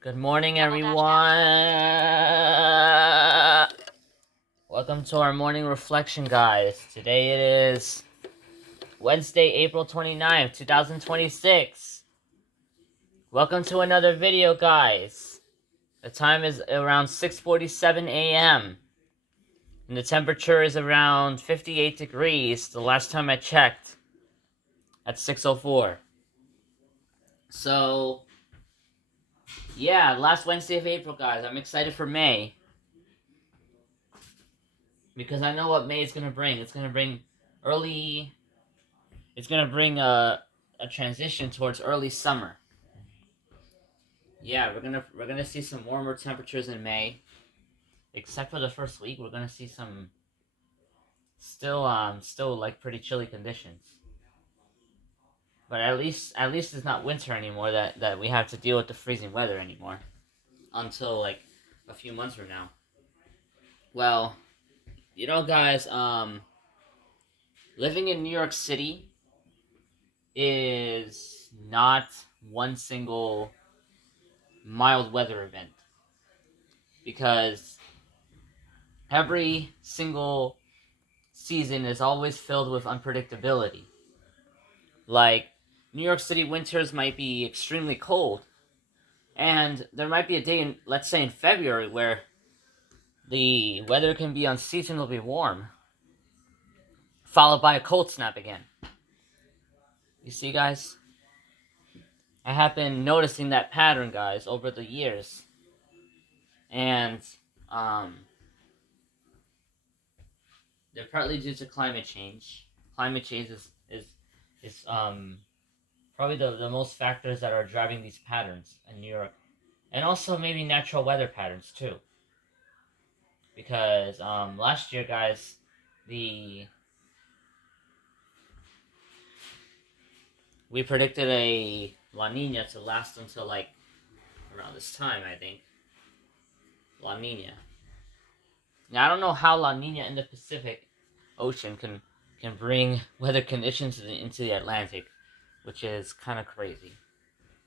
Good morning, everyone. Welcome to our morning reflection, guys. Today it is Wednesday, April 29th, 2026. Welcome to another video, guys. The time is around 6:47 a.m. and the temperature is around 58 degrees the last time I checked at 6:04. So, yeah, last Wednesday of April, guys. I'm excited for May. Because I know what May is gonna bring. It's gonna bring early. It's gonna bring a transition towards early summer. Yeah, we're gonna see some warmer temperatures in May. Except for the first week, we're gonna see some still like pretty chilly conditions. But at least it's not winter anymore. That we have to deal with the freezing weather anymore until like a few months from now. Well, guys, living in New York City is not one single mild weather event, because every single season is always filled with unpredictability. Like, New York City winters might be extremely cold, and there might be a day in, let's say in February, where the weather can be unseasonably warm, followed by a cold snap again. You see, guys? I have been noticing that pattern, guys, over the years. And, they're partly due to climate change. Climate change is probably the most factors that are driving these patterns in New York, and also maybe natural weather patterns too. Because last year, guys, the we predicted a La Nina to last until like around this time, I think. La Nina. Now I don't know how La Nina in the Pacific Ocean can bring weather conditions into the Atlantic, which is kind of crazy.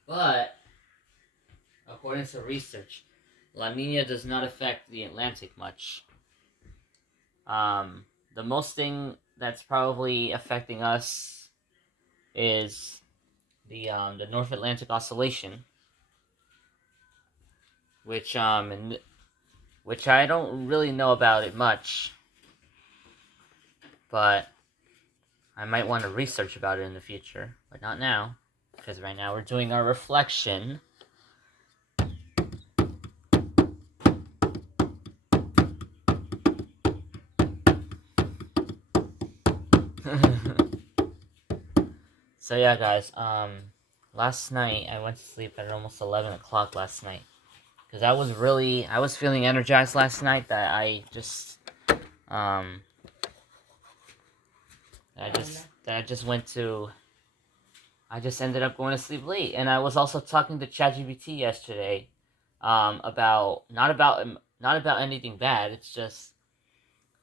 But according to research, La Nina does not affect the Atlantic much. The most thing that's probably affecting us is the North Atlantic Oscillation, which I don't really know about it much, but I might want to research about it in the future, but not now, because right now we're doing our reflection. So yeah, guys, last night I went to sleep at almost 11 o'clock last night, because I was feeling energized last night, that um, I just ended up going to sleep late. And I was also talking to ChatGPT yesterday, about, not about anything bad, it's just,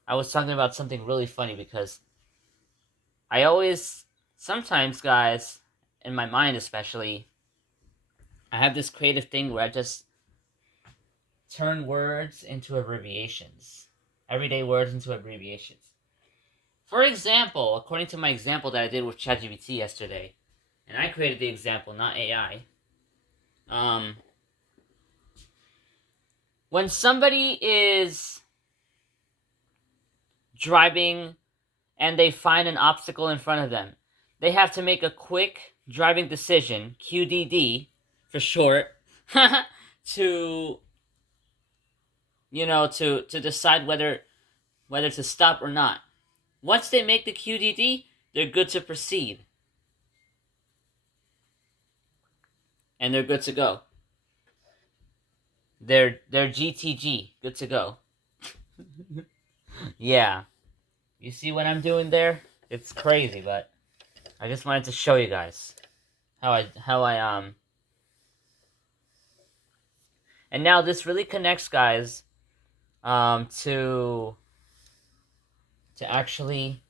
I was talking about something really funny, because I always, sometimes, guys, in my mind especially, I have this creative thing where I just turn words into abbreviations. Everyday words into abbreviations. For example, according to my example that I did with ChatGPT yesterday, and I created the example, not AI. When somebody is driving and they find an obstacle in front of them, they have to make a quick driving decision, QDD for short, to to decide whether to stop or not. Once they make the QDD, they're good to proceed. And they're good to go. They're GTG, good to go. Yeah. You see what I'm doing there? It's crazy, but I just wanted to show you guys how I and now this really connects, guys, to actually,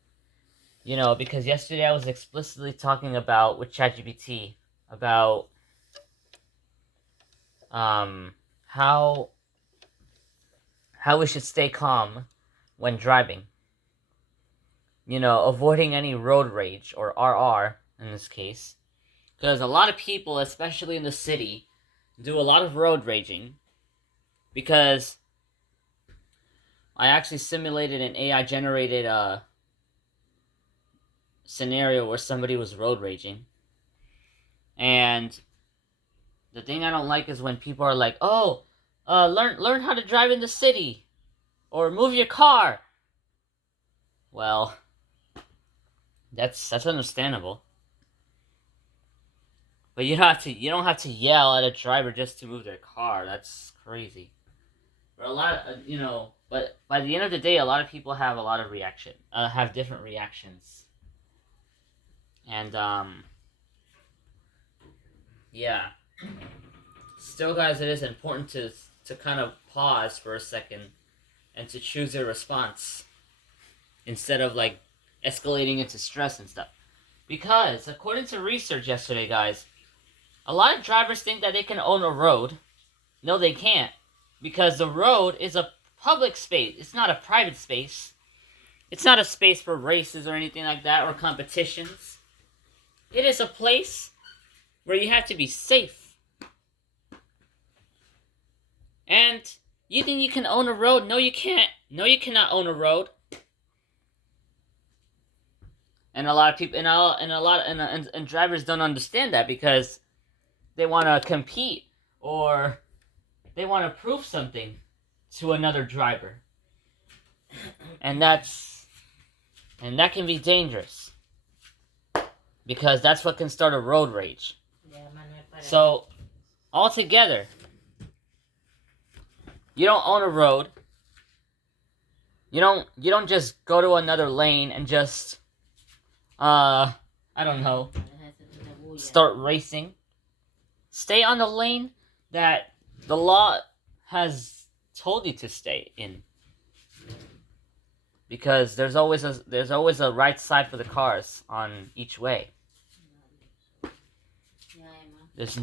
because yesterday I was explicitly talking about with ChatGPT about how we should stay calm when driving. You know, avoiding any road rage, or RR in this case. Because a lot of people, especially in the city, do a lot of road raging. Because I actually simulated an AI generated scenario where somebody was road raging. And the thing I don't like is when people are like, "Oh, learn how to drive in the city, or move your car." Well, that's understandable. But you don't have to yell at a driver just to move their car. That's crazy. But a lot of, but by the end of the day, a lot of people have a lot of have different reactions. And yeah. Still, guys, it is important to kind of pause for a second and to choose your response instead of like escalating into stress and stuff. Because according to research yesterday, guys, a lot of drivers think that they can own a road. No, they can't, because the road is a public space. It's not a private space. It's not a space for races or anything like that, or competitions. It is a place where you have to be safe. And you think you can own a road? No, you can't. No, you cannot own a road. And a lot of people, and drivers don't understand that, because they want to compete, or they want to prove something to another driver. And that can be dangerous, because that's what can start a road rage. So, altogether, you don't own a road. You don't just go to another lane and just I don't know, start racing. Stay on the lane that the law has told you to stay in. Because there's always a right side for the cars on each way. There's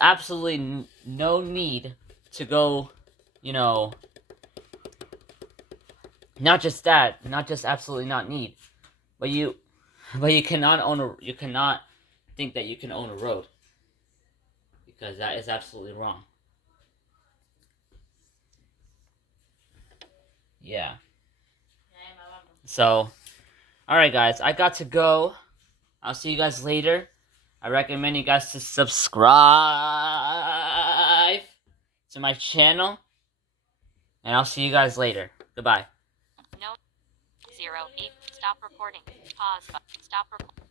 absolutely no need to go, not just absolutely not need, but you cannot think that you can own a road, because that is absolutely wrong. Yeah. So, alright guys, I got to go. I'll see you guys later. I recommend you guys to subscribe to my channel. And I'll see you guys later. Goodbye. No. 08. Stop recording. Pause. Stop recording.